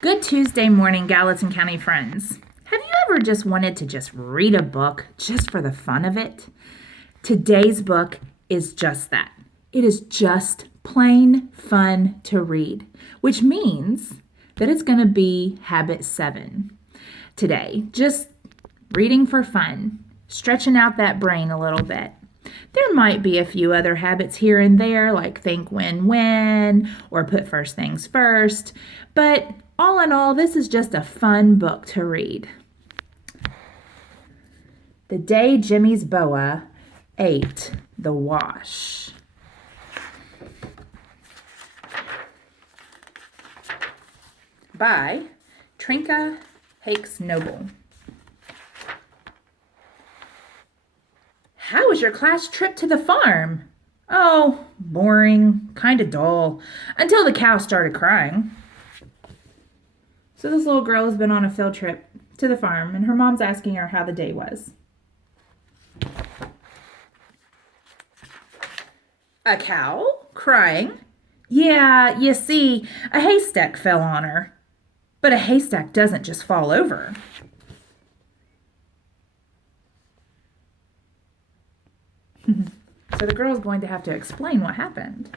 Good Tuesday morning, Gallatin County friends. Have you ever just wanted to just read a book just for the fun of it? Today's book is just that. It is just plain fun to read, which means that it's going to be Habit 7 today. Just reading for fun, stretching out that brain a little bit. There might be a few other habits here and there, like think when, or put first things first, but all in all, this is just a fun book to read. The Day Jimmy's BOA Ate the Wash. By Trinka Hakes Noble. How was your class trip to the farm? Oh, boring, kind of dull, until the cow started crying. So this little girl has been on a field trip to the farm, and her mom's asking her how the day was. A cow? Crying? Yeah, you see, a haystack fell on her. But a haystack doesn't just fall over. So the girl's going to have to explain what happened.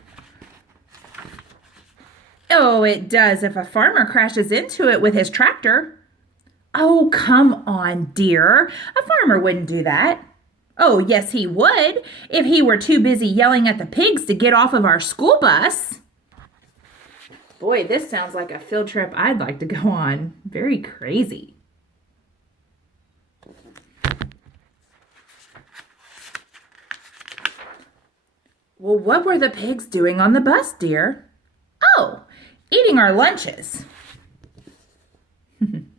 Oh, it does if a farmer crashes into it with his tractor. Oh, come on, dear. A farmer wouldn't do that. Oh, yes, he would, if he were too busy yelling at the pigs to get off of our school bus. Boy, this sounds like a field trip I'd like to go on. Very crazy. Well, what were the pigs doing on the bus, dear? Oh, eating our lunches. I'm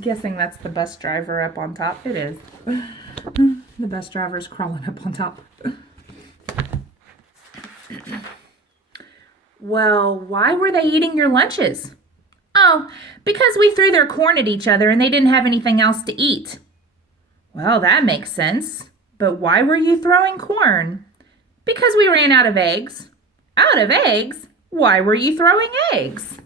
guessing that's the bus driver up on top. It is. The bus driver's crawling up on top. Well, why were they eating your lunches? Oh, because we threw their corn at each other and they didn't have anything else to eat. Well, that makes sense. But why were you throwing corn? Because we ran out of eggs. Out of eggs? Why were you throwing eggs?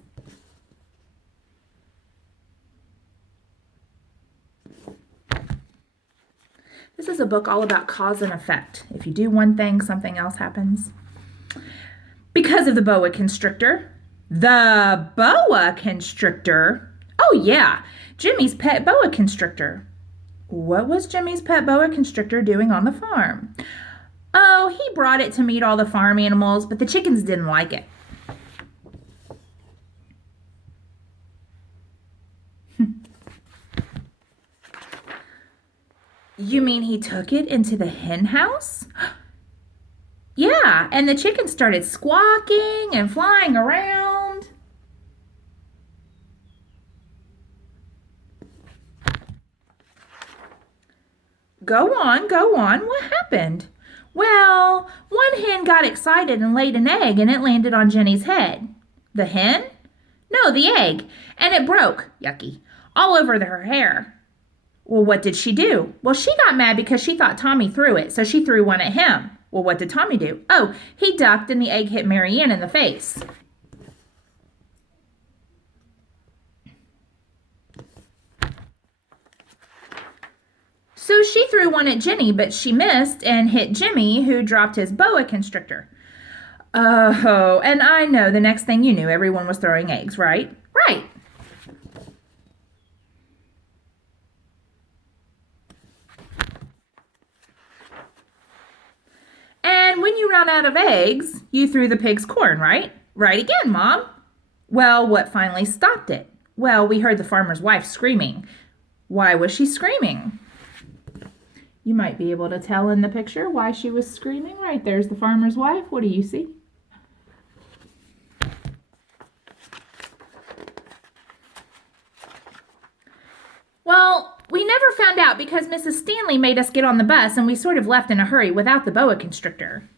This is a book all about cause and effect. If you do one thing, something else happens. Because of the boa constrictor. The boa constrictor? Oh, yeah, Jimmy's pet boa constrictor. What was Jimmy's pet boa constrictor doing on the farm? Oh, he brought it to meet all the farm animals, but the chickens didn't like it. You mean he took it into the hen house? Yeah, and the chickens started squawking and flying around. Go on. What happened? Well, one hen got excited and laid an egg and it landed on Jenny's head. The hen? No, the egg. And it broke, yucky, all over her hair. Well, what did she do? Well, she got mad because she thought Tommy threw it, so she threw one at him. Well, what did Tommy do? Oh, he ducked and the egg hit Mary Ann in the face. So she threw one at Jenny, but she missed and hit Jimmy, who dropped his boa constrictor. Oh, and I know the next thing you knew, everyone was throwing eggs, right? Right. And when you ran out of eggs, you threw the pigs corn, right? Right again, Mom. Well, what finally stopped it? Well, we heard the farmer's wife screaming. Why was she screaming? You might be able to tell in the picture why she was screaming. Right there's the farmer's wife. What do you see? Well, we never found out because Mrs. Stanley made us get on the bus and we sort of left in a hurry without the boa constrictor.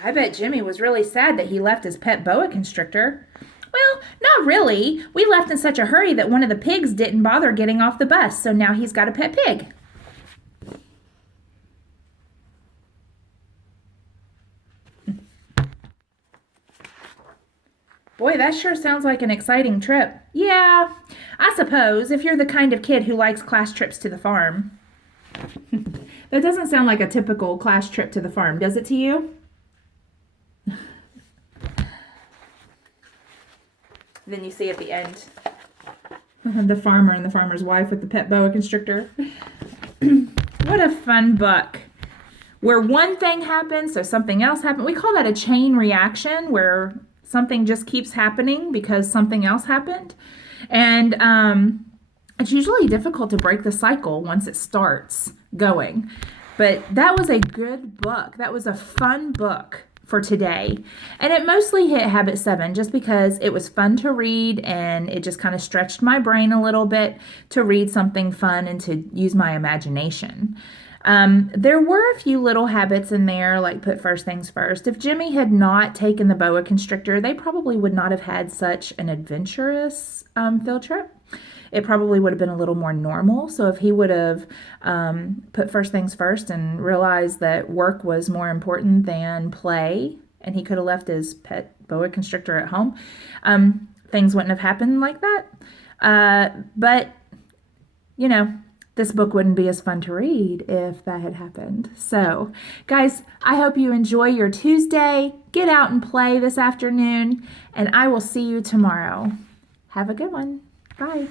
I bet Jimmy was really sad that he left his pet boa constrictor. Well, Not really. We left in such a hurry that one of the pigs didn't bother getting off the bus, so now he's got a pet pig. Boy, that sure sounds like an exciting trip. Yeah, I suppose, if you're the kind of kid who likes class trips to the farm. That doesn't sound like a typical class trip to the farm, does it to you? Then you see at the end the farmer and the farmer's wife with the pet boa constrictor. What a fun book. Where one thing happens, so something else happens. We call that a chain reaction, where something just keeps happening because something else happened. And it's usually difficult to break the cycle once it starts going. But that was a good book. That was a fun book for today. And it mostly hit Habit 7 just because it was fun to read and it just kind of stretched my brain a little bit to read something fun and to use my imagination. There were a few little habits in there, like put first things first. If Jimmy had not taken the boa constrictor, they probably would not have had such an adventurous field trip. It probably would have been a little more normal. So if he would have put first things first and realized that work was more important than play, and he could have left his pet boa constrictor at home, things wouldn't have happened like that. But, you know, this book wouldn't be as fun to read if that had happened. So, guys, I hope you enjoy your Tuesday. Get out and play this afternoon, and I will see you tomorrow. Have a good one. Bye.